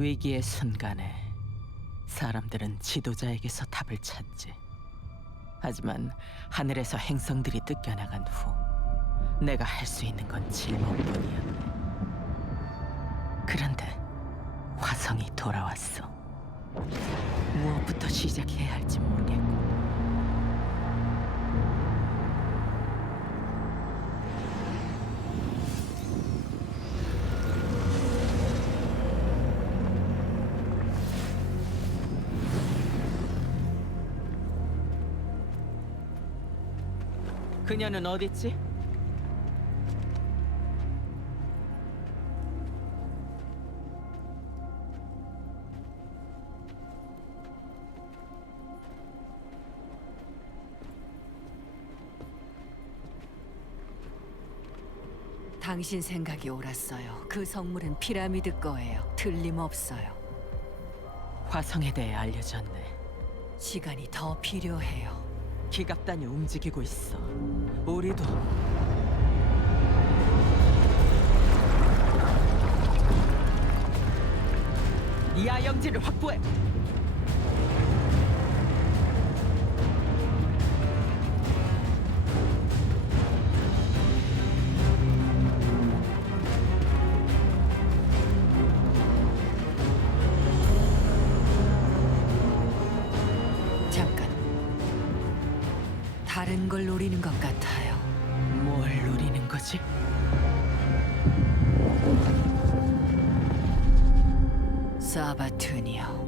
위기의 순간에 사람들은 지도자에게서 답을 찾지. 하지만 하늘에서 행성들이 뜯겨나간 후 내가 할 수 있는 건 질문뿐이었네. 그런데 화성이 돌아왔어. 무엇부터 시작해야 할지 모르겠고. 그녀는 어딨지? 당신 생각이 옳았어요. 그 성물은 피라미드 거예요. 틀림없어요. 화성에 대해 알려졌네. 시간이 더 필요해요. 기갑단이 움직이고 있어. 우리도 야영지를 확보해. 다른 걸 노리는 것 같아요. 뭘 노리는 거지? 사바투니어.